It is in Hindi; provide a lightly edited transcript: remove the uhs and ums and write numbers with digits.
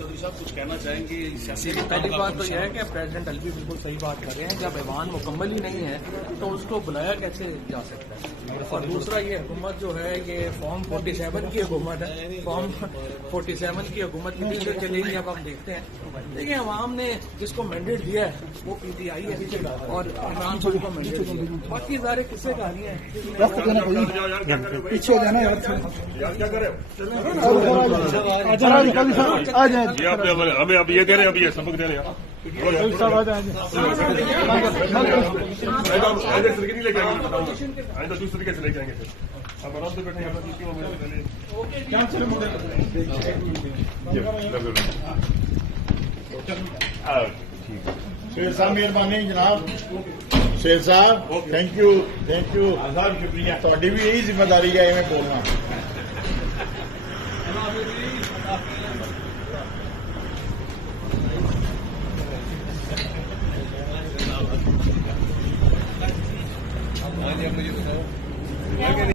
चौधरी साहब कुछ कहना चाहेंगे सियासी? पहली बात तो यह है कि प्रेसिडेंट अलवी बिल्कुल सही बात कर रहे हैं। जब ऐवान मुकम्मल ही नहीं है तो उसको बुलाया कैसे जा सकता है। और दूसरा ये हुकूमत जो है ये फॉर्म 47 की हुकूमत है। फॉर्म 47 की हुकूमत की पीछे चलेगी। अब हम देखते हैं। देखिए अवाम ने जिसको मैंडेट दिया है वो PTI है और इमरान खान को मैंडेट दिया। बाकी सारे किस्से कहानी है। पीछे हो जाना यार, क्या करें? हमें अब ये दे रहे हैं, अभी ये सबक दे रहे हैं। नहीं लेके आएंगे, आइंदा दूसरे तरीके से लेके आएंगे। फिर अब आराम से बैठे शेर साहब मेहरबानी जनाब। शेर साहब थैंक यू शुक्रिया। थोड़ी भी यही जिम्मेदारी है मैं बोलना।